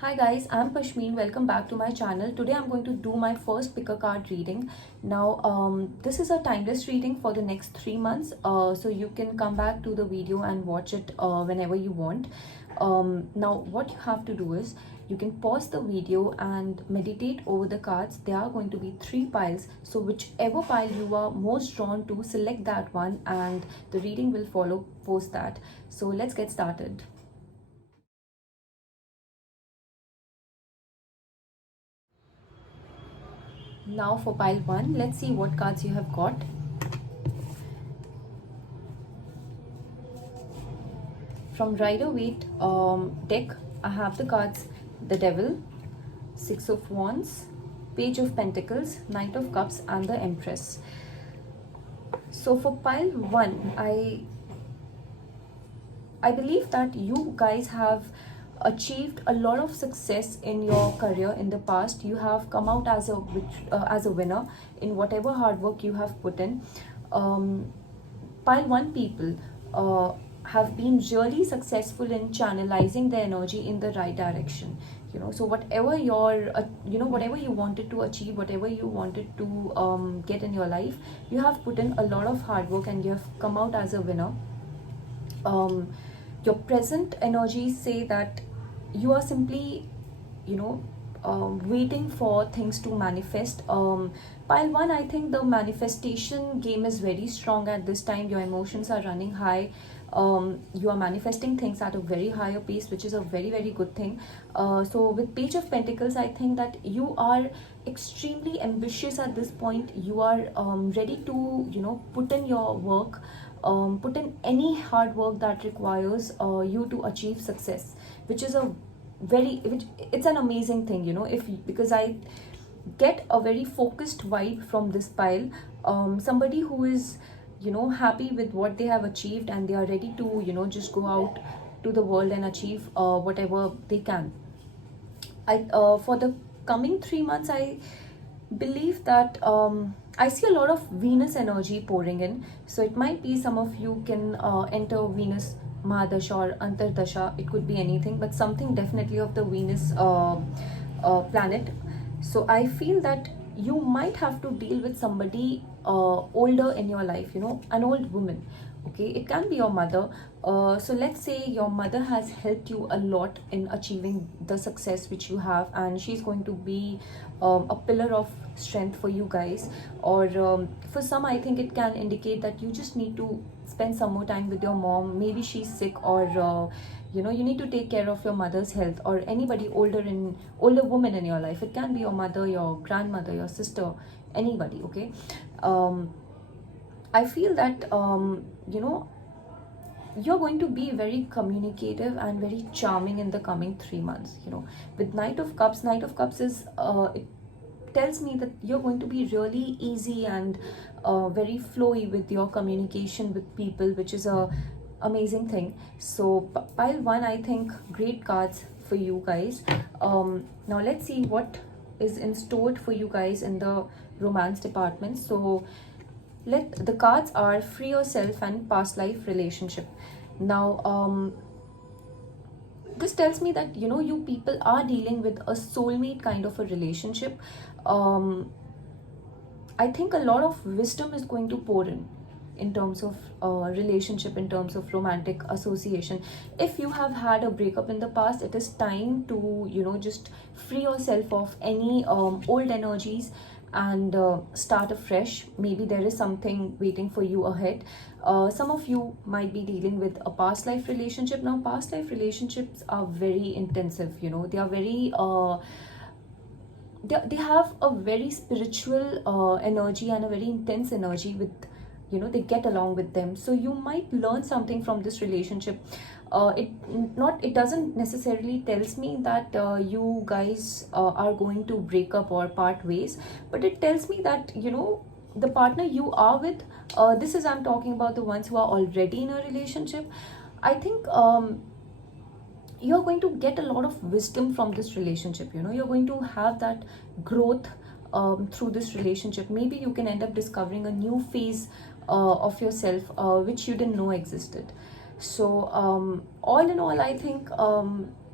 Hi guys, I'm Pashmeen. Welcome back to my channel. Today I'm going to do my first pick a card reading. Now, this is a timeless reading for the next 3 months. So you can come back to the video and watch it whenever you want. Now, what you have to do is you can pause the video and meditate over the cards. There are going to be 3 piles. So whichever pile you are most drawn to, select that one and the reading will follow post that. So let's get started. Now for pile 1, let's see what cards you have got. From Rider-Waite deck, I have the cards the Devil, Six of Wands, Page of Pentacles, Knight of Cups and the Empress. So for pile 1, I believe that you guys have achieved a lot of success in your career in the past. You have come out as a winner in whatever hard work you have put in. Pile 1 people have been really successful in channelizing their energy in the right direction. So whatever whatever you wanted to achieve, whatever you wanted to get in your life, you have put in a lot of hard work and you have come out as a winner. Your present energies say that you are simply waiting for things to manifest. Pile 1, I think the manifestation game is very strong at this time. Your emotions are running high. You are manifesting things at a very higher pace, which is a very very good thing. So with Page of Pentacles, I think that you are extremely ambitious at this point. You are ready to put in your work, put in any hard work that requires you to achieve success, which is it's an amazing thing. If because I get a very focused vibe from this pile. Somebody who is happy with what they have achieved and they are ready to just go out to the world and achieve whatever they can. I For the coming 3 months, I believe that I see a lot of Venus energy pouring in. So it might be some of you can enter Venus Mahadasha or Antardasha. It could be anything, but something definitely of the Venus planet. So I feel that you might have to deal with somebody older in your life, an old woman. Okay, it can be your mother. So let's say your mother has helped you a lot in achieving the success which you have, and she's going to be a pillar of strength for you guys. Or for some, I think it can indicate that you just need to spend some more time with your mom. Maybe she's sick, or you need to take care of your mother's health, or anybody older woman in your life. It can be your mother, your grandmother, your sister, anybody. Okay. I feel that you're going to be very communicative and very charming in the coming 3 months. With Knight of Cups is it tells me that you're going to be really easy and very flowy with your communication with people, which is a amazing thing. So pile 1, I think, great cards for you guys. Now let's see what is in store for you guys in the romance department. So the cards are Free Yourself and Past Life Relationship. Now this tells me that you people are dealing with a soulmate kind of a relationship. I think a lot of wisdom is going to pour in terms of relationship, in terms of romantic association. If you have had a breakup in the past, it is time to just free yourself of any old energies and start afresh. Maybe there is something waiting for you ahead. Some of you might be dealing with a past life relationship. Now past life relationships are very intensive. They are very they have a very spiritual energy and a very intense energy with they get along with them. So you might learn something from this relationship. It doesn't necessarily tells me that you guys are going to break up or part ways, but it tells me that the partner you are with, this is I'm talking about the ones who are already in a relationship. I think you're going to get a lot of wisdom from this relationship. You're going to have that growth through this relationship. Maybe you can end up discovering a new phase of yourself which you didn't know existed. So all in all, I think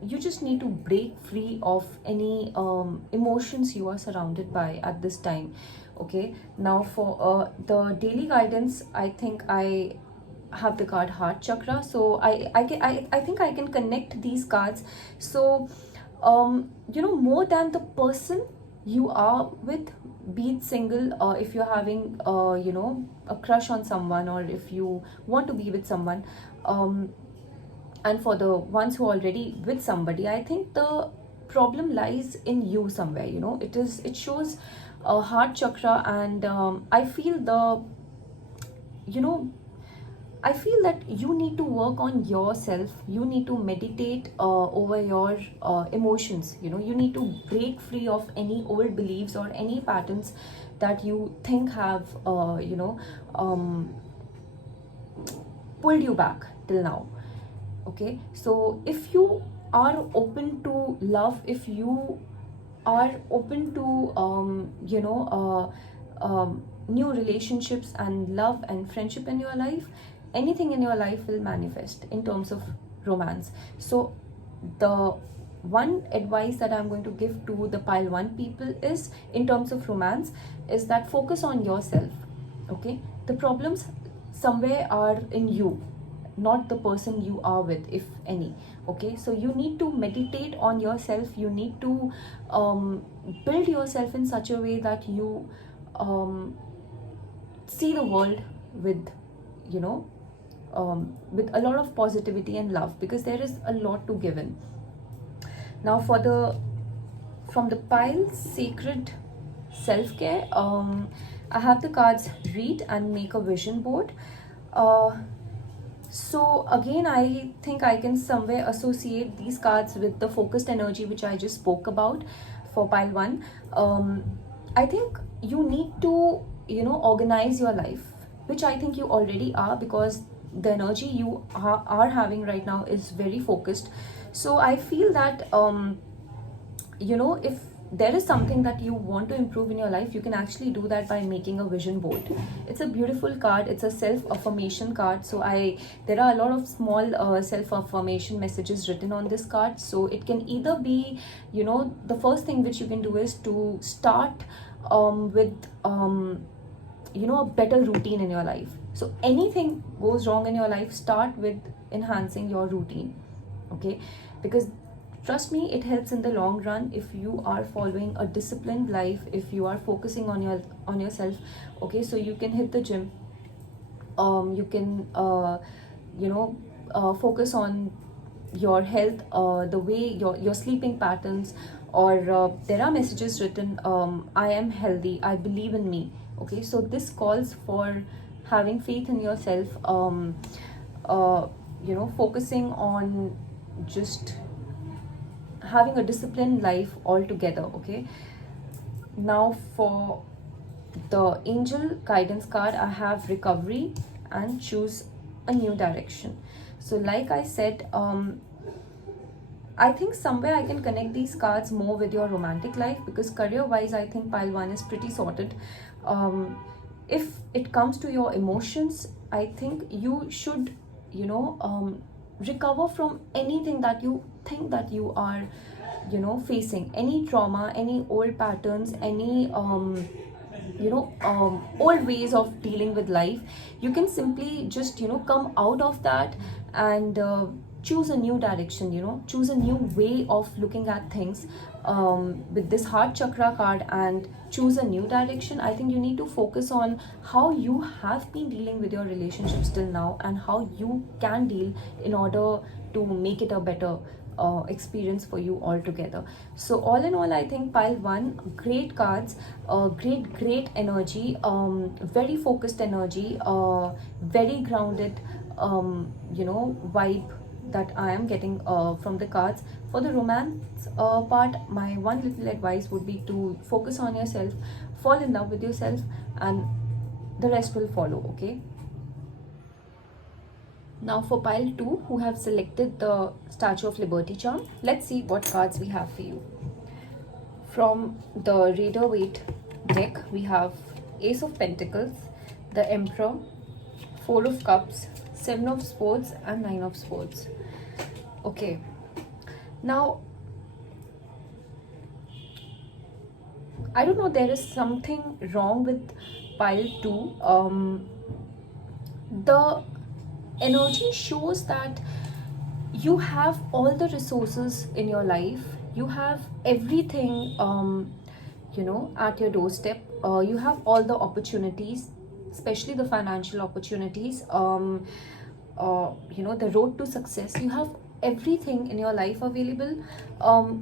you just need to break free of any emotions you are surrounded by at this time. Okay, now for the daily guidance, I think I have the card Heart Chakra. So I think I can connect these cards. So more than the person you are with, be it single, if you're having a crush on someone, or if you want to be with someone, um, and for the ones who are already with somebody, I think the problem lies in you somewhere. It shows a Heart Chakra, and I feel you know I feel that you need to work on yourself. You need to meditate over your emotions. You need to break free of any old beliefs or any patterns that you think have, um, pulled you back till now. Okay, so if you are open to love, if you are open to new relationships and love and friendship in your life, anything in your life will manifest in terms of romance. So the one advice that I'm going to give to the pile 1 people is, in terms of romance, is that focus on yourself. Okay, the problems somewhere are in you, not the person you are with, if any. Okay, so you need to meditate on yourself. You need to build yourself in such a way that you see the world with, you know with a lot of positivity and love, because there is a lot to give in. Now for the from the pile Sacred Self-Care, I have the cards Read and Make a Vision Board. So again, I think I can somewhere associate these cards with the focused energy which I just spoke about for pile 1. I think you need to, organize your life, which I think you already are, because the energy you are having right now is very focused. So I feel that, if there is something that you want to improve in your life, you can actually do that by making a vision board. It's a beautiful card. It's a self-affirmation card. So there are a lot of small self-affirmation messages written on this card. So it can either be, the first thing which you can do is to start with a better routine in your life. So anything goes wrong in your life, start with enhancing your routine. Okay, because trust me, it helps in the long run if you are following a disciplined life, if you are focusing on yourself. Okay, so you can hit the gym, you can focus on your health, the way your sleeping patterns, or there are messages written, I am healthy, I believe in me. Okay, so this calls for having faith in yourself, focusing on just having a disciplined life altogether. Okay, now for the Angel Guidance card, I have Recovery and Choose a New Direction. So like I said, I think somewhere I can connect these cards more with your romantic life, because career wise I think pile 1 is pretty sorted. If it comes to your emotions, I think you should recover from anything that you think that you are facing, any trauma, any old patterns, any old ways of dealing with life. You can simply just come out of that and choose a new direction, choose a new way of looking at things, with this Heart Chakra card, and choose a new direction. I think you need to focus on how you have been dealing with your relationships till now, and how you can deal in order to make it a better experience for you altogether. So all in all, I think pile 1, great cards, great energy, very focused energy, very grounded vibe that I am getting from the cards. For the romance part, my one little advice would be to focus on yourself, fall in love with yourself, and the rest will follow. Okay, now for pile 2, who have selected the Statue of Liberty charm, let's see what cards we have for you. From the Rider Waite deck, we have Ace of Pentacles, the Emperor, Four of Cups, Seven of Swords, and Nine of Swords. Okay, Now, I don't know, there is something wrong with pile 2. The energy shows that you have all the resources in your life, you have everything, at your doorstep. You have all the opportunities, especially the financial opportunities, the road to success. You have everything in your life available.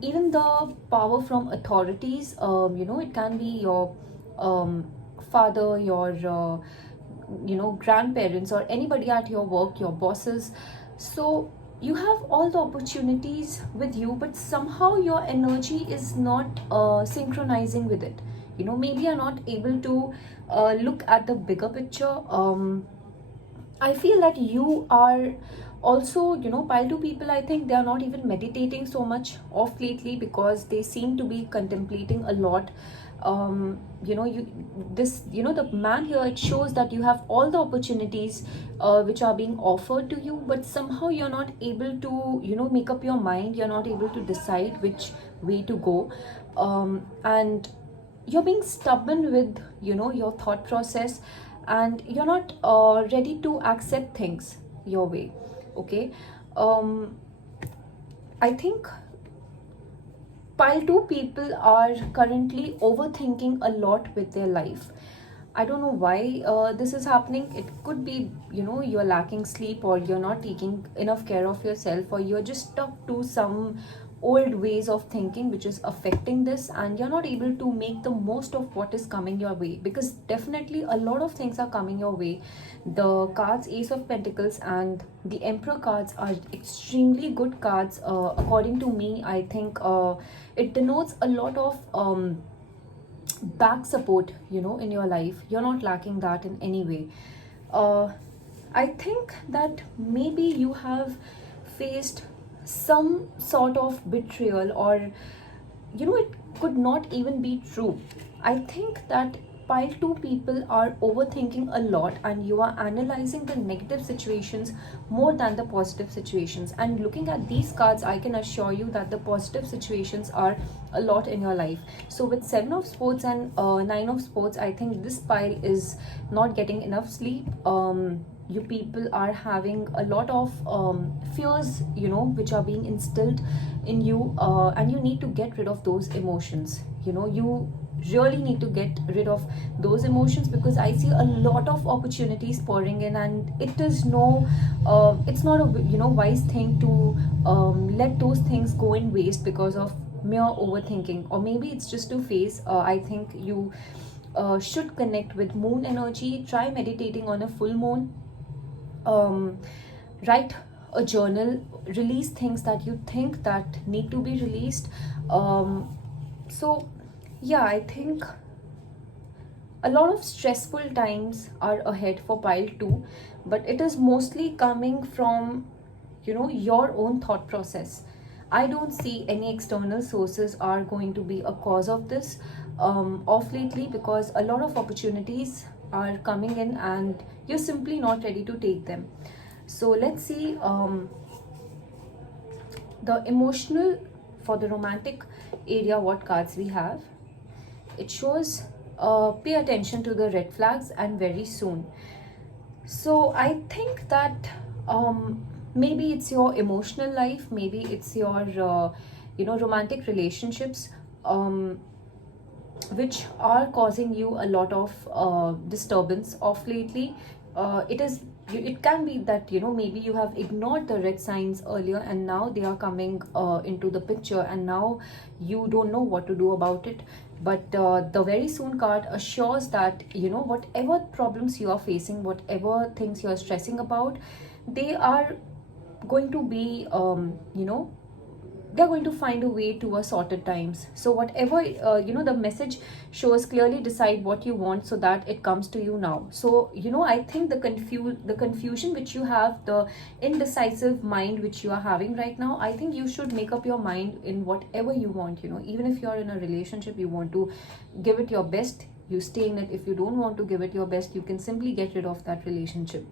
Even the power from authorities, it can be your father, your grandparents, or anybody at your work, your bosses. So you have all the opportunities with you, but somehow your energy is not synchronizing with it. Maybe you're not able to look at the bigger picture. I feel that you are also, pile 2 people, I think they are not even meditating so much off lately, because they seem to be contemplating a lot. You this the man here, it shows that you have all the opportunities which are being offered to you, but somehow you're not able to make up your mind. You're not able to decide which way to go. And you're being stubborn with your thought process, and you're not ready to accept things your way. Okay. um I think pile 2 people are currently overthinking a lot with their life. I don't know why this is happening. It could be, you're lacking sleep, or you're not taking enough care of yourself, or you're just stuck to some old ways of thinking which is affecting this, and you're not able to make the most of what is coming your way, because definitely a lot of things are coming your way. The cards Ace of Pentacles and the Emperor cards are extremely good cards, according to me. I think it denotes a lot of back support in your life. You're not lacking that in any way. uh, I think that maybe you have faced some sort of betrayal, or it could not even be true. I think that pile 2 people are overthinking a lot, and you are analyzing the negative situations more than the positive situations. And looking at these cards, I can assure you that the positive situations are a lot in your life. So with 7 of Swords and 9 of Swords, I think this pile is not getting enough sleep. You people are having a lot of fears, which are being instilled in you, and you need to get rid of those emotions. You really need to get rid of those emotions, because I see a lot of opportunities pouring in, and it is no it's not a wise thing to let those things go in waste because of mere overthinking. Or maybe it's just a phase. I think you should connect with moon energy. Try meditating on a full moon. Write a journal, release things that you think that need to be released. So yeah, I think a lot of stressful times are ahead for pile 2, but it is mostly coming from your own thought process. I don't see any external sources are going to be a cause of this off lately, because a lot of opportunities are coming in, and you're simply not ready to take them. So let's see the emotional, for the romantic area, what cards we have. It shows pay attention to the red flags, and very soon. So I think that maybe it's your emotional life, maybe it's your romantic relationships, which are causing you a lot of disturbance of lately. It can be that maybe you have ignored the red signs earlier, and now they are coming into the picture, and now you don't know what to do about it. But the very soon card assures that whatever problems you are facing, whatever things you are stressing about, they are going to be they're going to find a way to a sorted times. So whatever the message shows, clearly decide what you want so that it comes to you now. So I think the confusion which you have, the indecisive mind which you are having right now, I think you should make up your mind in whatever you want. Even if you're in a relationship, you want to give it your best, you stay in it. If you don't want to give it your best, you can simply get rid of that relationship.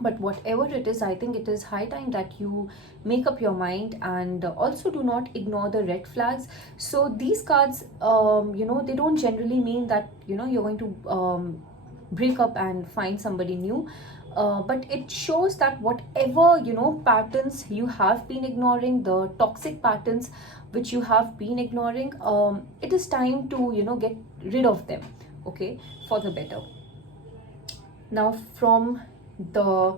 But whatever it is, I think it is high time that you make up your mind, and also do not ignore the red flags. So these cards, they don't generally mean that you're going to break up and find somebody new. But it shows that whatever patterns you have been ignoring, the toxic patterns which you have been ignoring, it is time to get rid of them, okay, for the better. Now, from the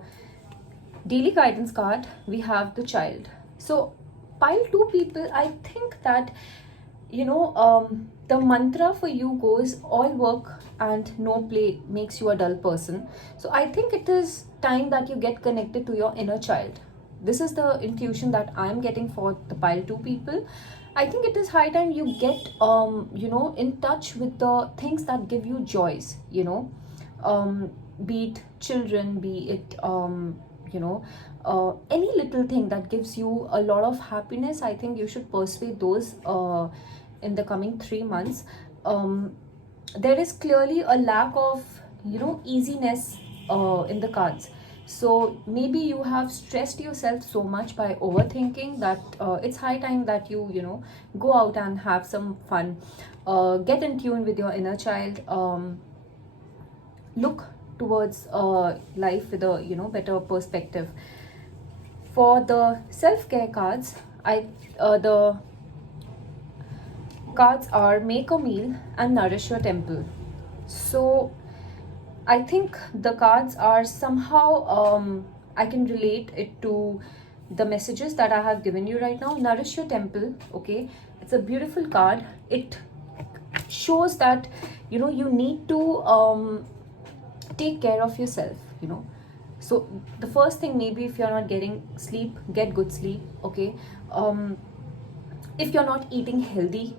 daily guidance card, we have the child. So, pile two people, I think that the mantra for you goes, all work and no play makes you a dull person. So, I think it is time that you get connected to your inner child. This is the intuition that I'm getting for the pile two people. I think it is high time you get in touch with the things that give you joys, be it children, be it any little thing that gives you a lot of happiness. I think you should pursue those in the coming 3 months. There is clearly a lack of easiness in the cards. So maybe you have stressed yourself so much by overthinking that it's high time that you go out and have some fun, get in tune with your inner child, look towards life with a better perspective. For the self-care cards, the cards are make a meal and nourish your temple. So I think the cards are somehow, I can relate it to the messages that I have given you right now. Nourish your temple, okay? It's a beautiful card. It shows that you need to take care of yourself. So the first thing, maybe if you're not getting sleep, get good sleep, okay? If you're not eating healthy,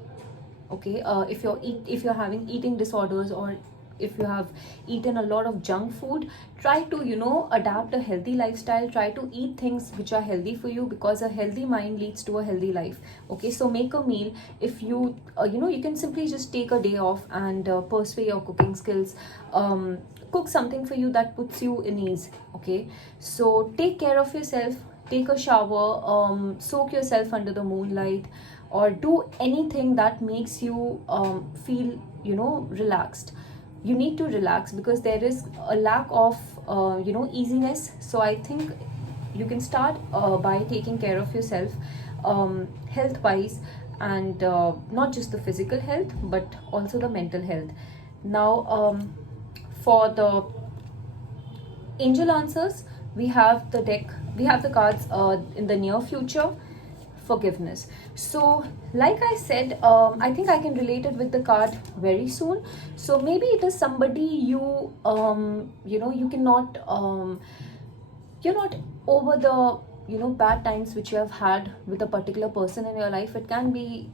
okay, if you're having eating disorders, or if you have eaten a lot of junk food, try to adapt a healthy lifestyle. Try to eat things which are healthy for you, because a healthy mind leads to a healthy life, okay? So make a meal. If you you can simply just take a day off and pursue your cooking skills. Cook something for you that puts you in ease, okay? So take care of yourself, take a shower, soak yourself under the moonlight, or do anything that makes you feel relaxed. You need to relax, because there is a lack of easiness. So I think you can start by taking care of yourself, health wise, and not just the physical health but also the mental health. Now, for the angel answers, we have the cards in the near future, forgiveness. So like I said, I think I can relate it with the card very soon. So maybe it is somebody you cannot, you're not over the bad times which you have had with a particular person in your life. It can be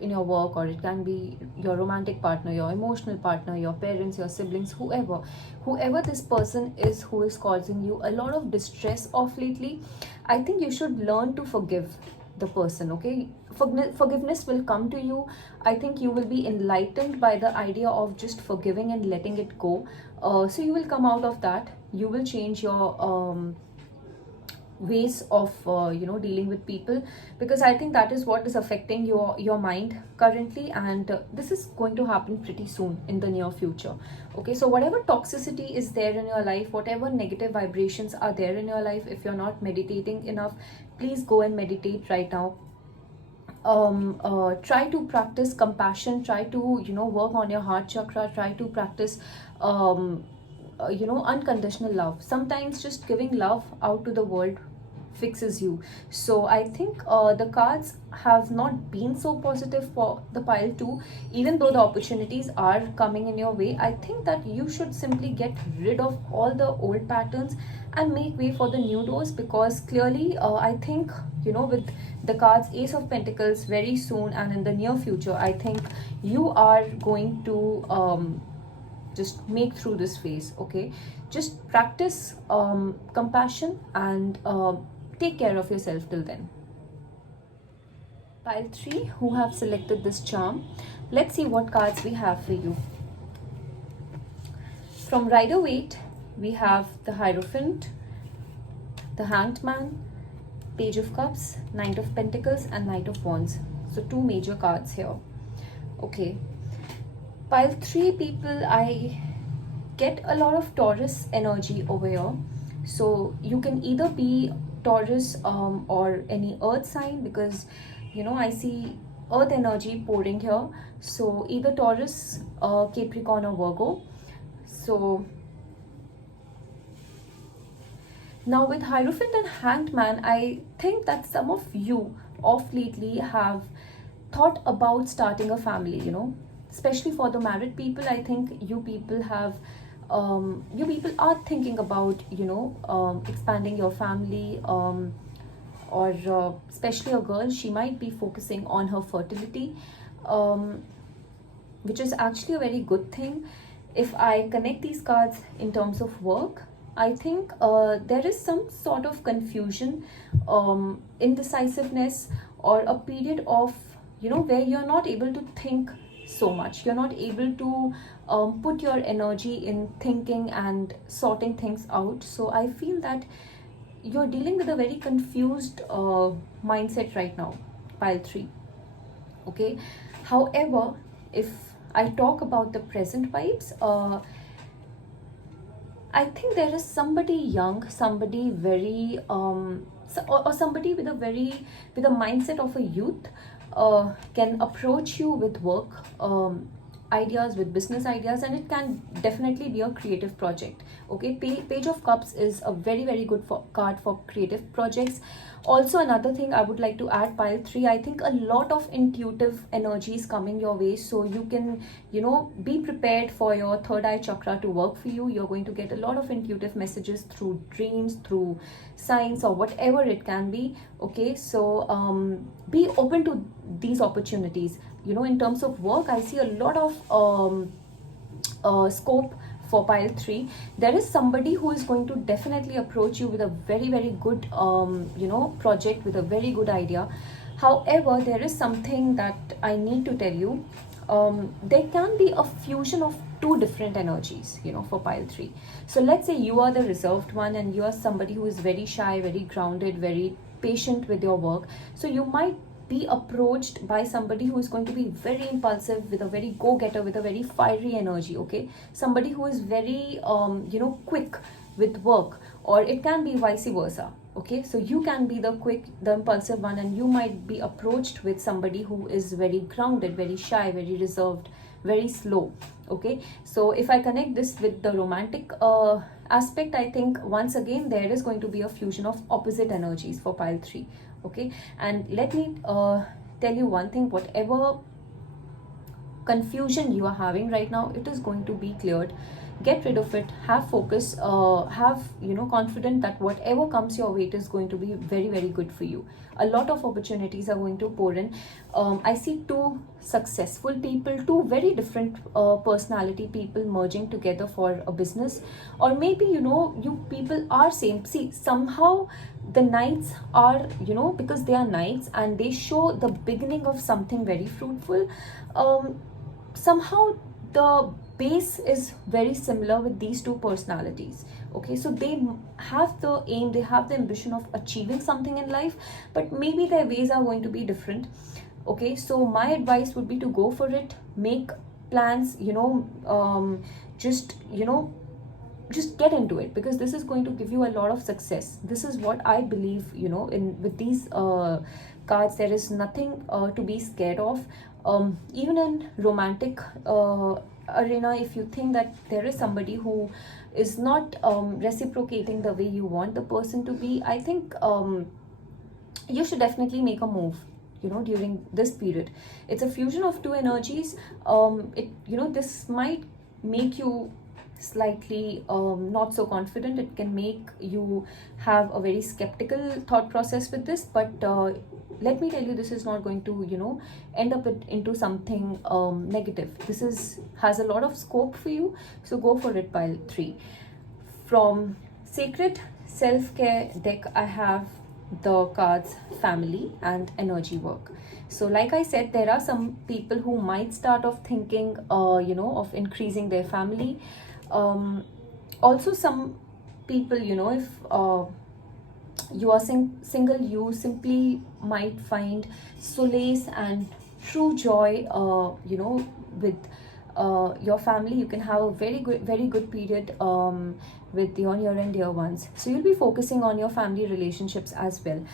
in your work, or it can be your romantic partner, your emotional partner, your parents, your siblings, whoever this person is who is causing you a lot of distress of lately. I think you should learn to forgive the person, okay? Forgiveness will come to you. I think you will be enlightened by the idea of just forgiving and letting it go. So you will come out of that. You will change your ways of dealing with people, because I think that is what is affecting your mind currently, and this is going to happen pretty soon in the near future, okay? So whatever toxicity is there in your life, whatever negative vibrations are there in your life, if you're not meditating enough, please go and meditate right now. Try to practice compassion, try to work on your heart chakra, try to practice unconditional love. Sometimes just giving love out to the world fixes you. So I think the cards have not been so positive for the pile 2. Even though the opportunities are coming in your way, I think that you should simply get rid of all the old patterns and make way for the new doors, because clearly I think with the cards Ace of Pentacles, very soon and in the near future, I think you are going to just make through this phase, okay? Just practice compassion and take care of yourself till then. Pile 3, who have selected this charm, let's see what cards we have for you. From Rider Waite, we have the Hierophant, the Hanged Man, Page of Cups, Knight of Pentacles, and Knight of Wands. So two major cards here. Okay. Pile 3 people, I get a lot of Taurus energy over here. So you can either be Taurus or any earth sign, because I see earth energy pouring here. So either Taurus, Capricorn, or Virgo. So now with Hierophant and Hanged Man, I think that some of you of lately have thought about starting a family, especially for the married people. I think you people are thinking about, expanding your family, or especially a girl, she might be focusing on her fertility, um, which is actually a very good thing. If I connect these cards in terms of work, I think there is some sort of confusion, indecisiveness, or a period of, where you're not able to think so much. You're not able to put your energy in thinking and sorting things out. So I feel that you're dealing with a very confused mindset right now, pile 3. Okay. However, if I talk about the present vibes, I think there is somebody young, somebody very or somebody with a mindset of a youth, can approach you with work ideas, with business ideas, and it can definitely be a creative project. Okay, Page of Cups is a very good card for creative projects. Also, another thing I would like to add, pile 3, I think a lot of intuitive energy is coming your way, so you can be prepared for your third eye chakra to work for you. You're going to get a lot of intuitive messages through dreams, through signs, or whatever it can be. Okay, so be open to these opportunities. In terms of work, I see a lot of scope for pile 3. There is somebody who is going to definitely approach you with a very good project, with a very good idea. However, there is something that I need to tell you. There can be a fusion of two different energies, for pile 3. So let's say you are the reserved one, and you are somebody who is very shy, very grounded, very patient with your work. So you might be approached by somebody who is going to be very impulsive, with a very go-getter, with a very fiery energy. Okay, somebody who is very quick with work, or it can be vice versa. Okay, so you can be the impulsive one, and you might be approached with somebody who is very grounded, very shy, very reserved, very slow. Okay, so if I connect this with the romantic aspect, I think once again there is going to be a fusion of opposite energies for pile 3. Okay, and let me tell you one thing: whatever confusion you are having right now, it is going to be cleared. Get rid of it, have focus, have confident that whatever comes your way, it is going to be very good for you. A lot of opportunities are going to pour in. I see two successful people, two very different personality people merging together for a business. Or maybe you people are same. See, somehow the knights are, because they are knights and they show the beginning of something very fruitful. Somehow the base is very similar with these two personalities. Okay, so they have the aim, they have the ambition of achieving something in life, but maybe their ways are going to be different. Okay, so my advice would be to go for it, make plans, just get into it, because this is going to give you a lot of success. This is what I believe. In with these cards, there is nothing to be scared of. Even in romantic arena, if you think that there is somebody who is not reciprocating the way you want the person to be, I think you should definitely make a move during this period. It's a fusion of two energies. This might make you slightly not so confident. It can make you have a very skeptical thought process with this, but let me tell you, this is not going to end up into something negative. This has a lot of scope for you, so go for it, pile 3. From Sacred Self-Care deck, I have the cards Family and Energy Work. So like I said, there are some people who might start off thinking of increasing their family. Also, some people, if you are single, you simply might find solace and true joy, with your family. You can have a very good period with your near and dear ones, so you'll be focusing on your family relationships as well.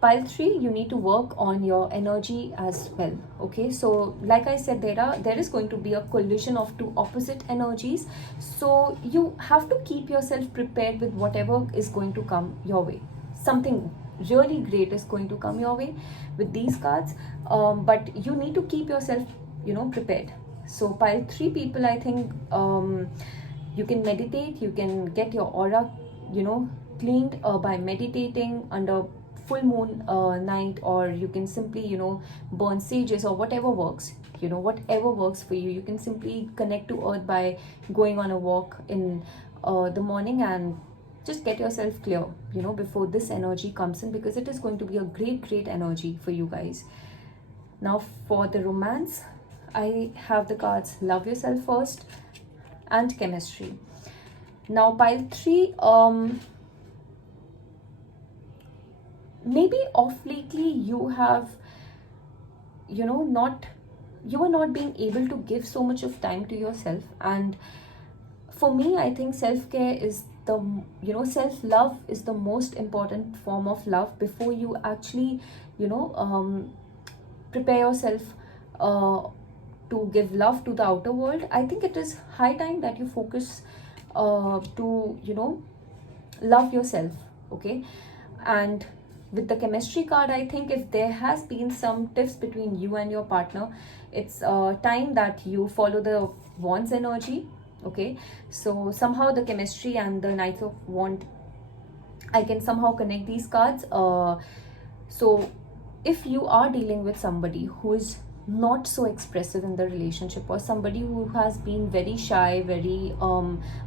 Pile 3, you need to work on your energy as well. Okay, so like I said, there is going to be a collision of two opposite energies, so you have to keep yourself prepared with whatever is going to come your way. Something really great is going to come your way with these cards, but you need to keep yourself prepared. So pile 3 people, I think, you can meditate, you can get your aura cleaned by meditating under full moon night, or you can simply burn sages, or whatever works. Whatever works for you. You can simply connect to earth by going on a walk in the morning, and just get yourself clear before this energy comes in, because it is going to be a great energy for you guys. Now for the romance, I have the cards Love Yourself First and Chemistry. Now pile 3, maybe off lately you have not, you are not being able to give so much of time to yourself. And for me, I think self-care is the self-love is the most important form of love. Before you actually prepare yourself uh, to give love to the outer world, I think it is high time that you focus to love yourself. Okay. And with the Chemistry card, I think if there has been some tiffs between you and your partner, it's time that you follow the Wands energy. Okay, so somehow the Chemistry and the Knight of Wand, I can somehow connect these cards. So if you are dealing with somebody who is not so expressive in the relationship, or somebody who has been very shy, very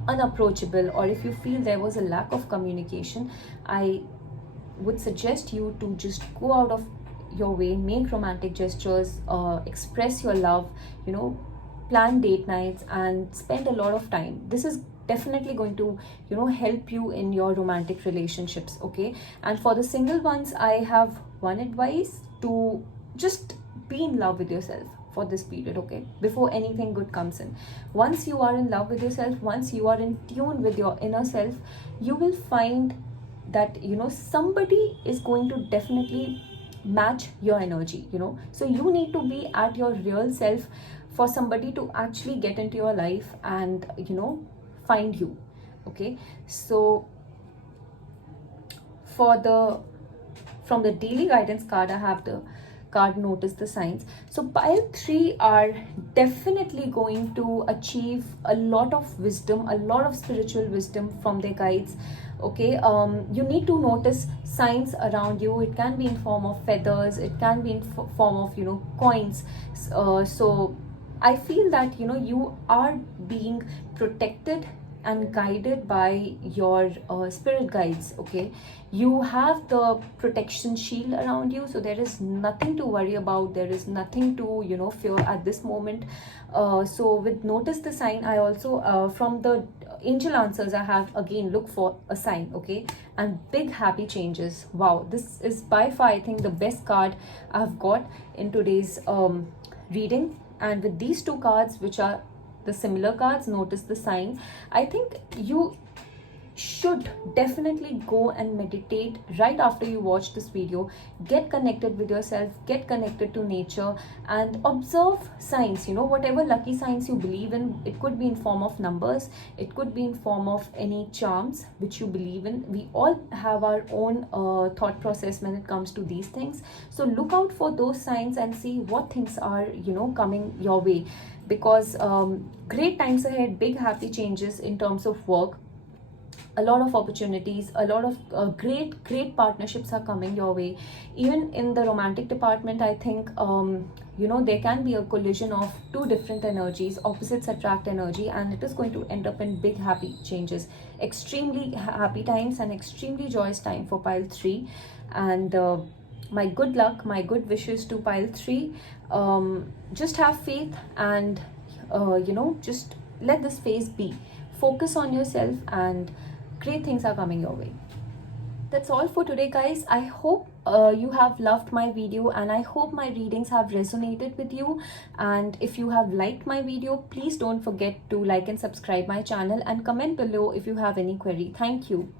unapproachable, or if you feel there was a lack of communication, I would suggest you to just go out of your way, make romantic gestures, express your love, plan date nights, and spend a lot of time. This is definitely going to help you in your romantic relationships. Okay. And for the single ones, I have one advice: to just be in love with yourself for this period. Okay, before anything good comes in. Once you are in love with yourself, once you are in tune with your inner self, you will find that somebody is going to definitely match your energy. So you need to be at your real self for somebody to actually get into your life and find you. Okay, so for the from the daily guidance card, I have the card Notice the Signs. So pile 3 are definitely going to achieve a lot of wisdom, a lot of spiritual wisdom from their guides. Okay, you need to notice signs around you. It can be in form of feathers, it can be in form of coins. So I feel that you are being protected and guided by your spirit guides. Okay, you have the protection shield around you, so there is nothing to worry about, there is nothing to fear at this moment. So with Notice the Sign, I also from the angel answers, I have again look for a sign. Okay, and big happy changes. Wow, this is by far, I think, the best card I've got in today's reading. And with these two cards, which are the similar cards, Notice the Sign, I think you should definitely go and meditate right after you watch this video. Get connected with yourself, get connected to nature, and observe signs. Whatever lucky signs you believe in, it could be in form of numbers, it could be in form of any charms which you believe in. We all have our own thought process when it comes to these things. So look out for those signs and see what things are coming your way, because great times ahead, big happy changes in terms of work, a lot of opportunities, a lot of great partnerships are coming your way. Even in the romantic department, I think there can be a collision of two different energies, opposites attract energy, and it is going to end up in big happy changes, extremely happy times, and extremely joyous time for pile 3. And my good luck, my good wishes to pile 3. Just have faith, and just let this phase be focus on yourself, and great things are coming your way. That's all for today, guys. I hope you have loved my video, and I hope my readings have resonated with you. And if you have liked my video, please don't forget to like and subscribe my channel, and comment below if you have any query. Thank you.